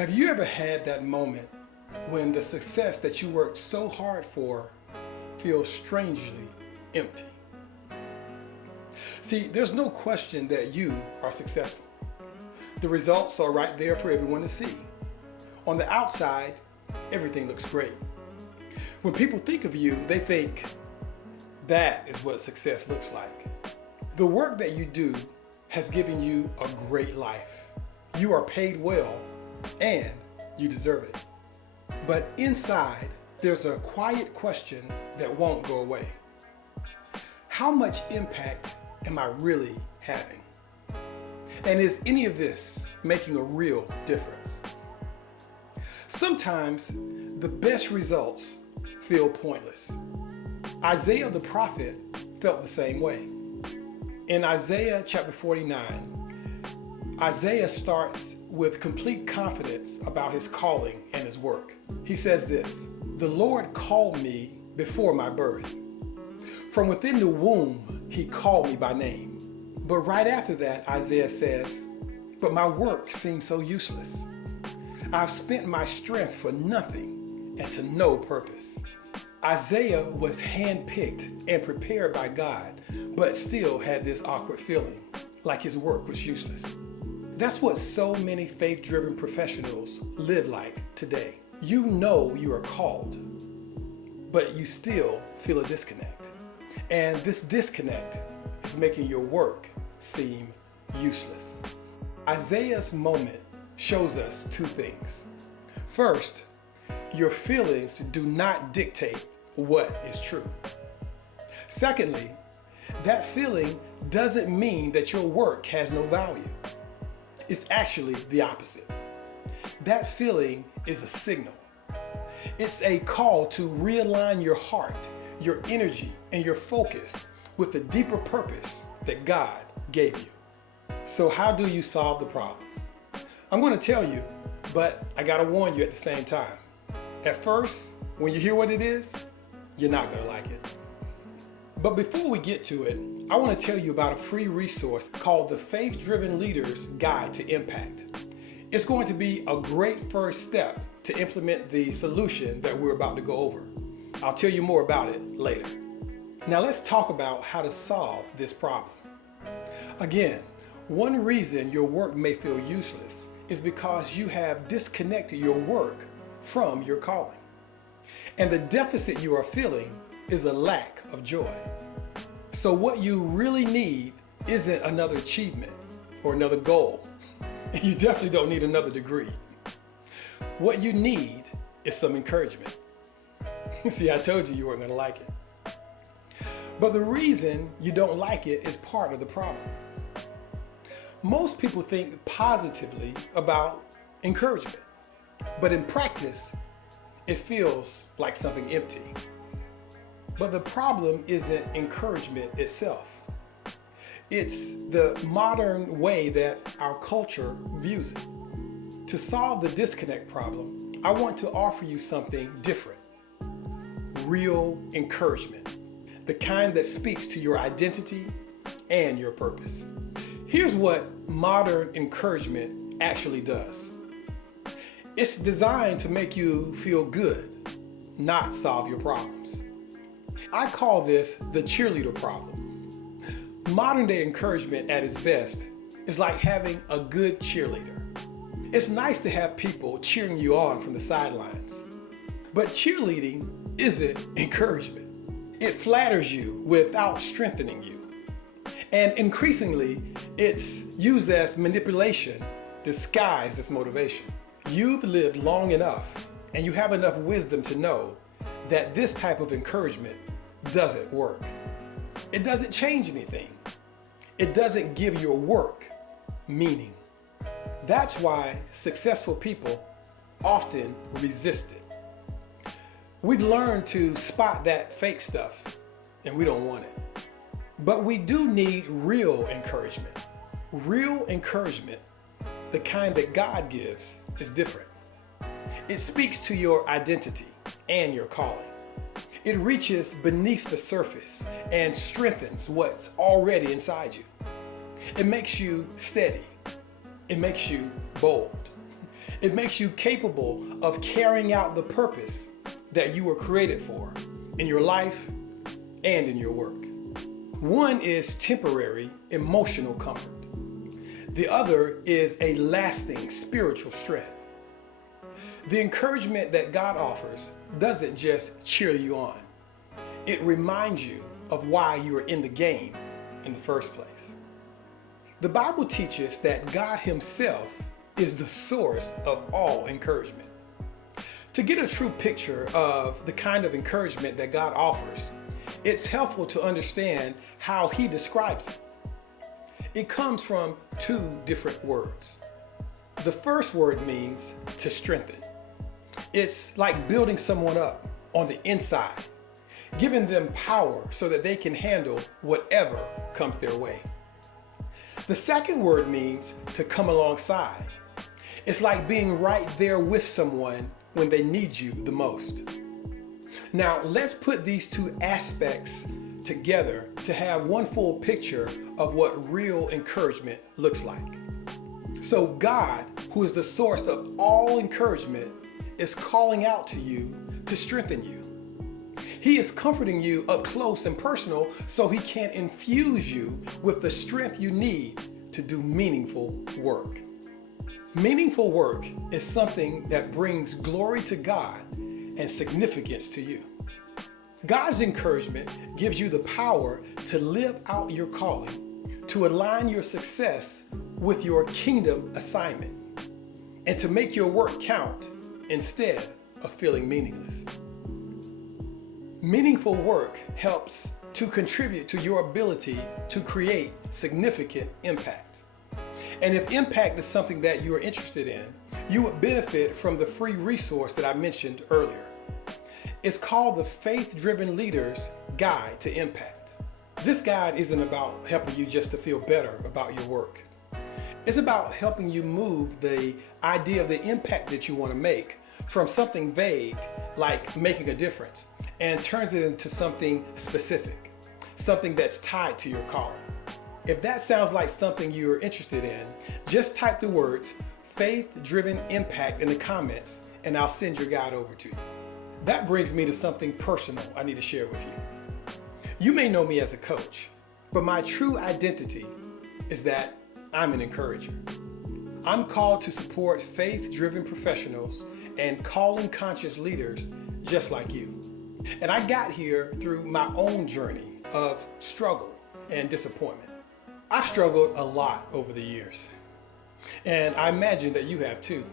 Have you ever had that moment when the success that you worked so hard for feels strangely empty? See, there's no question that you are successful. The results are right there for everyone to see. On the outside, everything looks great. When people think of you, they think that is what success looks like. The work that you do has given you a great life. You are paid well and you deserve it. But inside, there's a quiet question that won't go away. How much impact am I really having? And is any of this making a real difference? Sometimes the best results feel pointless. Isaiah the prophet felt the same way. In Isaiah chapter 49, Isaiah starts with complete confidence about his calling and his work. He says this, "The Lord called me before my birth. From within the womb, he called me by name." But right after that, Isaiah says, "But my work seems so useless. I've spent my strength for nothing and to no purpose." Isaiah was handpicked and prepared by God, but still had this awkward feeling, like his work was useless. That's what so many faith-driven professionals live like today. You know you are called, but you still feel a disconnect. And this disconnect is making your work seem useless. Isaiah's moment shows us two things. First, your feelings do not dictate what is true. Secondly, that feeling doesn't mean that your work has no value. It's actually the opposite. That feeling is a signal. It's a call to realign your heart, your energy, and your focus with the deeper purpose that God gave you. So how do you solve the problem? I'm going to tell you, but I got to warn you at the same time. At first, when you hear what it is, you're not going to like it. But before we get to it, I want to tell you about a free resource called the Faith-Driven Leader's Guide to Impact. It's going to be a great first step to implement the solution that we're about to go over. I'll tell you more about it later. Now let's talk about how to solve this problem. Again, one reason your work may feel useless is because you have disconnected your work from your calling. And the deficit you are feeling is a lack of joy. So what you really need isn't another achievement or another goal. You definitely don't need another degree. What you need is some encouragement. See, I told you weren't going to like it. But the reason you don't like it is part of the problem. Most people think positively about encouragement, but in practice, it feels like something empty. But the problem isn't encouragement itself. It's the modern way that our culture views it. To solve the disconnect problem, I want to offer you something different. Real encouragement. The kind that speaks to your identity and your purpose. Here's what modern encouragement actually does. It's designed to make you feel good, not solve your problems. I call this the cheerleader problem. Modern day encouragement at its best is like having a good cheerleader. It's nice to have people cheering you on from the sidelines. But cheerleading isn't encouragement. It flatters you without strengthening you. And increasingly, it's used as manipulation disguised as motivation. You've lived long enough and you have enough wisdom to know that this type of encouragement doesn't work. It doesn't change anything. It doesn't give your work meaning. That's why successful people often resist it. We've learned to spot that fake stuff and we don't want it. But we do need real encouragement. Real encouragement, the kind that God gives, is different. It speaks to your identity and your calling. It reaches beneath the surface and strengthens what's already inside you. It makes you steady. It makes you bold. It makes you capable of carrying out the purpose that you were created for in your life and in your work. One is temporary emotional comfort. The other is a lasting spiritual strength. The encouragement that God offers doesn't just cheer you on. It reminds you of why you are in the game in the first place. The Bible teaches that God Himself is the source of all encouragement. To get a true picture of the kind of encouragement that God offers, it's helpful to understand how He describes it. It comes from two different words. The first word means to strengthen. It's like building someone up on the inside, giving them power so that they can handle whatever comes their way. The second word means to come alongside. It's like being right there with someone when they need you the most. Now, let's put these two aspects together to have one full picture of what real encouragement looks like. So God, who is the source of all encouragement, is calling out to you to strengthen you. He is comforting you up close and personal so He can infuse you with the strength you need to do meaningful work. Meaningful work is something that brings glory to God and significance to you. God's encouragement gives you the power to live out your calling, to align your success with your kingdom assignment, and to make your work count instead of feeling meaningless. Meaningful work helps to contribute to your ability to create significant impact. And if impact is something that you are interested in, you would benefit from the free resource that I mentioned earlier. It's called the Faith-Driven Leader's Guide to Impact. This guide isn't about helping you just to feel better about your work. It's about helping you move the idea of the impact that you want to make from something vague, like making a difference, and turns it into something specific, something that's tied to your calling. If that sounds like something you're interested in, just type the words Faith-Driven Impact in the comments and I'll send your guide over to you. That brings me to something personal I need to share with you. You may know me as a coach, but my true identity is that I'm an encourager. I'm called to support faith-driven professionals and calling-conscious leaders just like you. And I got here through my own journey of struggle and disappointment. I've struggled a lot over the years, and I imagine that you have too.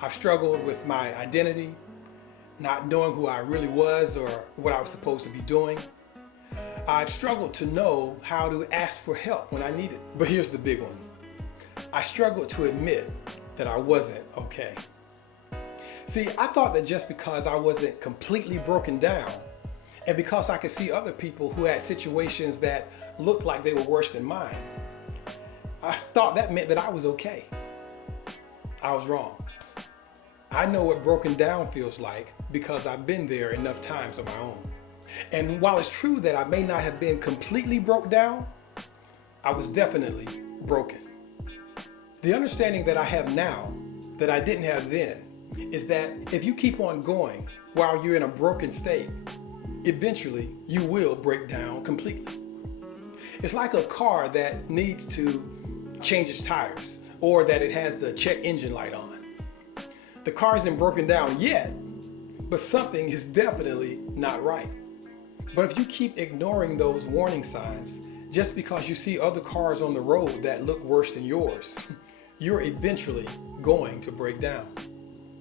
I've struggled with my identity, not knowing who I really was or what I was supposed to be doing. I've struggled to know how to ask for help when I need it. But here's the big one. I struggled to admit that I wasn't okay. See, I thought that just because I wasn't completely broken down, and because I could see other people who had situations that looked like they were worse than mine, I thought that meant that I was okay. I was wrong. I know what broken down feels like because I've been there enough times on my own. And while it's true that I may not have been completely broke down, I was definitely broken. The understanding that I have now that I didn't have then is that if you keep on going while you're in a broken state, eventually you will break down completely. It's like a car that needs to change its tires or that it has the check engine light on. The car isn't broken down yet, but something is definitely not right. But if you keep ignoring those warning signs just because you see other cars on the road that look worse than yours, you're eventually going to break down.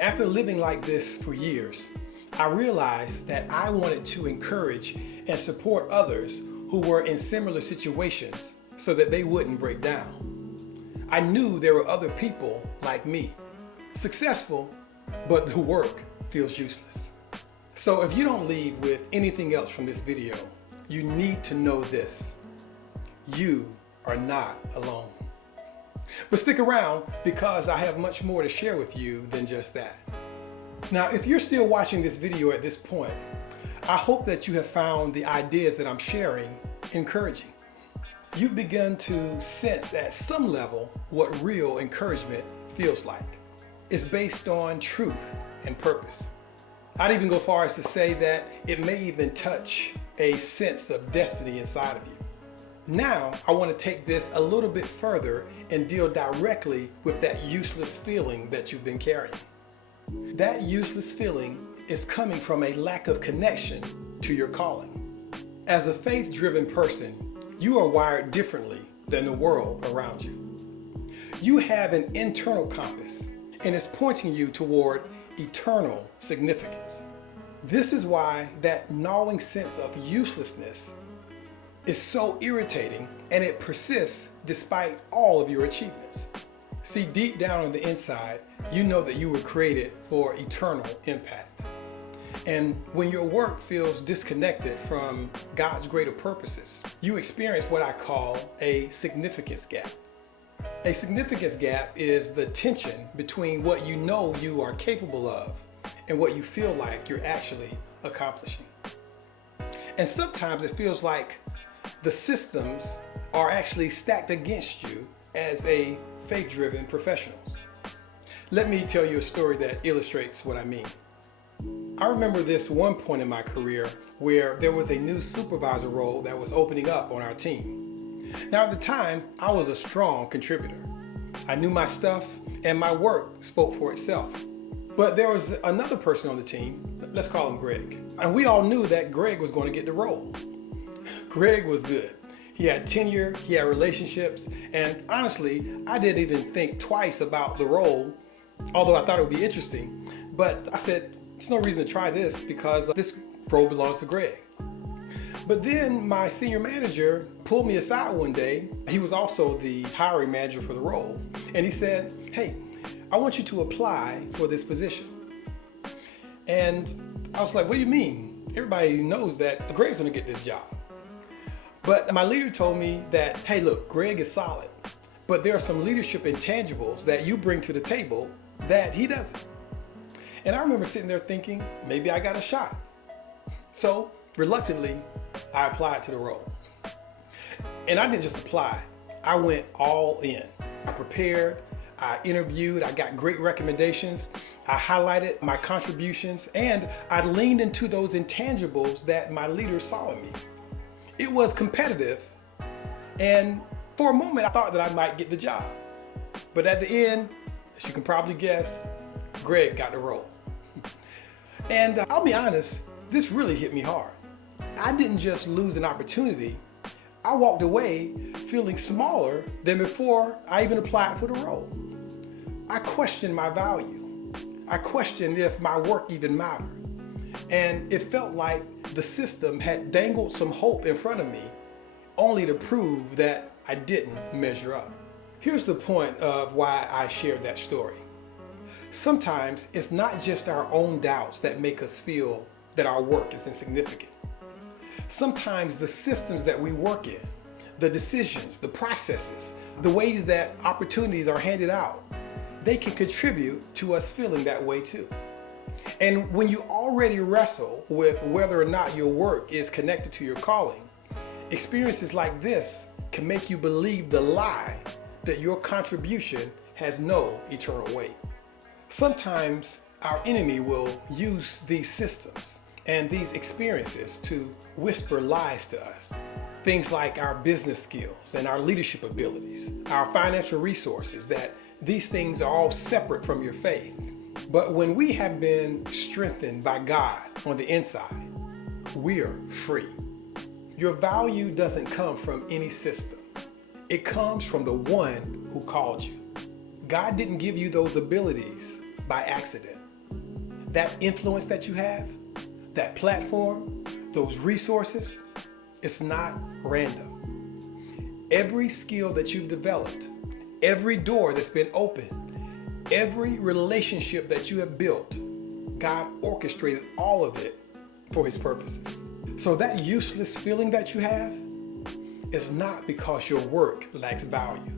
After living like this for years, I realized that I wanted to encourage and support others who were in similar situations so that they wouldn't break down. I knew there were other people like me, successful, but the work feels useless. So if you don't leave with anything else from this video, you need to know this. You are not alone. But stick around because I have much more to share with you than just that. Now, if you're still watching this video at this point, I hope that you have found the ideas that I'm sharing encouraging. You've begun to sense at some level what real encouragement feels like. is based on truth and purpose. I'd even go far as to say that it may even touch a sense of destiny inside of you. Now, I want to take this a little bit further and deal directly with that useless feeling that you've been carrying. That useless feeling is coming from a lack of connection to your calling. As a faith-driven person, you are wired differently than the world around you. You have an internal compass, and it's pointing you toward eternal significance. This is why that gnawing sense of uselessness is so irritating, and it persists despite all of your achievements. See, deep down on the inside, you know that you were created for eternal impact. And when your work feels disconnected from God's greater purposes, you experience what I call a significance gap. A significance gap is the tension between what you know you are capable of and what you feel like you're actually accomplishing. And sometimes it feels like the systems are actually stacked against you as a faith-driven professional. Let me tell you a story that illustrates what I mean. I remember this one point in my career where there was a new supervisor role that was opening up on our team. Now at the time, I was a strong contributor. I knew my stuff and my work spoke for itself. But there was another person on the team, let's call him Greg. And we all knew that Greg was going to get the role. Greg was good. He had tenure, he had relationships, and honestly, I didn't even think twice about the role, although I thought it would be interesting. But I said, there's no reason to try this because this role belongs to Greg. But then my senior manager pulled me aside one day. He was also the hiring manager for the role. And he said, hey, I want you to apply for this position. And I was like, what do you mean? Everybody knows that Greg's gonna get this job. But my leader told me that, hey, look, Greg is solid, but there are some leadership intangibles that you bring to the table that he doesn't. And I remember sitting there thinking, maybe I got a shot. So reluctantly, I applied to the role. And I didn't just apply, I went all in. I prepared, I interviewed, I got great recommendations, I highlighted my contributions, and I leaned into those intangibles that my leaders saw in me. It was competitive, and for a moment I thought that I might get the job. But at the end, as you can probably guess, Greg got the role. And I'll be honest, this really hit me hard. I didn't just lose an opportunity, I walked away feeling smaller than before I even applied for the role. I questioned my value. I questioned if my work even mattered. And it felt like the system had dangled some hope in front of me, only to prove that I didn't measure up. Here's the point of why I shared that story. Sometimes it's not just our own doubts that make us feel that our work is insignificant. Sometimes the systems that we work in, the decisions, the processes, the ways that opportunities are handed out, they can contribute to us feeling that way too. And when you already wrestle with whether or not your work is connected to your calling, experiences like this can make you believe the lie that your contribution has no eternal weight. Sometimes our enemy will use these systems and these experiences to whisper lies to us. Things like our business skills and our leadership abilities, our financial resources, that these things are all separate from your faith. But when we have been strengthened by God on the inside, we're free. Your value doesn't come from any system. It comes from the one who called you. God didn't give you those abilities by accident. That influence that you have, that platform, those resources, it's not random. Every skill that you've developed, every door that's been opened, every relationship that you have built, God orchestrated all of it for His purposes. So that useless feeling that you have is not because your work lacks value.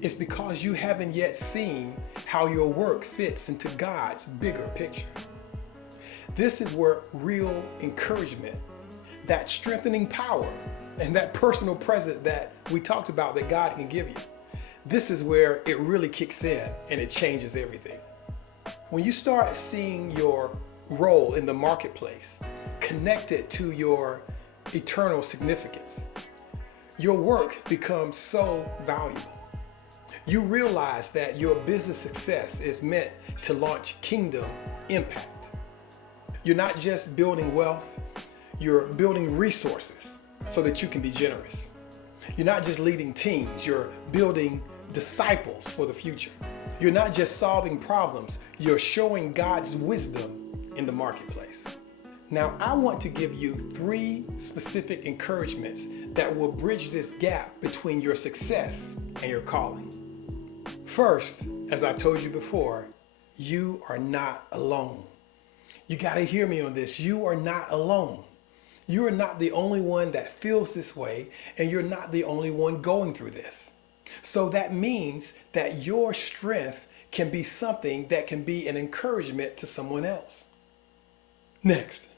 It's because you haven't yet seen how your work fits into God's bigger picture. This is where real encouragement, that strengthening power, and that personal presence that we talked about that God can give you, this is where it really kicks in and it changes everything. When you start seeing your role in the marketplace connected to your eternal significance, your work becomes so valuable. You realize that your business success is meant to launch kingdom impact. You're not just building wealth, you're building resources so that you can be generous. You're not just leading teams, you're building disciples for the future. You're not just solving problems, you're showing God's wisdom in the marketplace. Now, I want to give you 3 specific encouragements that will bridge this gap between your success and your calling. First, as I've told you before, you are not alone. You got to hear me on this. You are not alone. You are not the only one that feels this way, and you're not the only one going through this. So that means that your strength can be something that can be an encouragement to someone else. Next,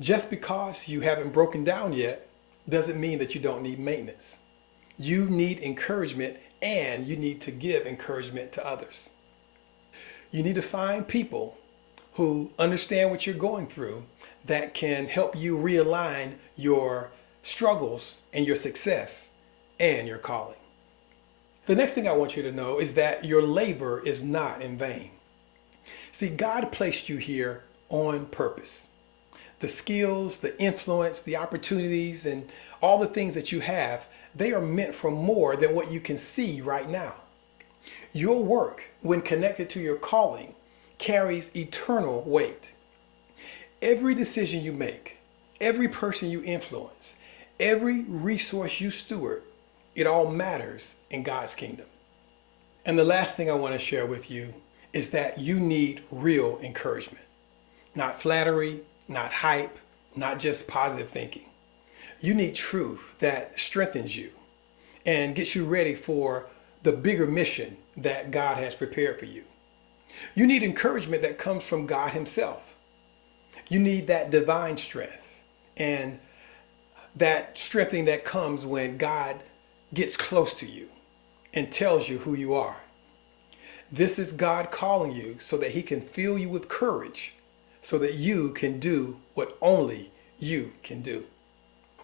just because you haven't broken down yet doesn't mean that you don't need maintenance. You need encouragement, and you need to give encouragement to others. You need to find people who understand what you're going through that can help you realign your struggles and your success and your calling. The next thing I want you to know is that your labor is not in vain. See, God placed you here on purpose. The skills, the influence, the opportunities, and all the things that you have, they are meant for more than what you can see right now. Your work, when connected to your calling, carries eternal weight. Every decision you make, every person you influence, every resource you steward, it all matters in God's kingdom. And the last thing I want to share with you is that you need real encouragement. Not flattery, not hype, not just positive thinking. You need truth that strengthens you and gets you ready for the bigger mission that God has prepared for you. You need encouragement that comes from God Himself. You need that divine strength and that strengthening that comes when God gets close to you and tells you who you are. This is God calling you so that He can fill you with courage so that you can do what only you can do.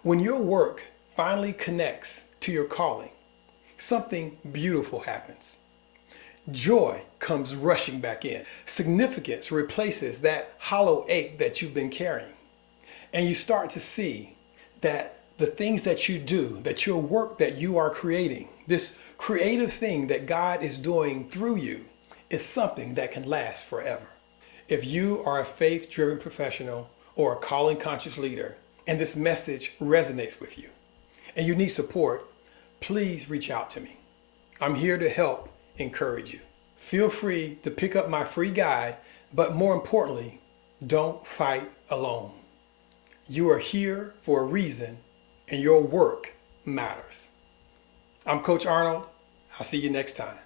When your work finally connects to your calling, something beautiful happens. Joy comes rushing back in. Significance replaces that hollow ache that you've been carrying. And you start to see that the things that you do, that your work that you are creating, this creative thing that God is doing through you, is something that can last forever. If you are a faith-driven professional or a calling-conscious leader, and this message resonates with you, and you need support, please reach out to me. I'm here to help encourage you. Feel free to pick up my free guide, but more importantly, don't fight alone. You are here for a reason, and your work matters. I'm Coach Arnold. I'll see you next time.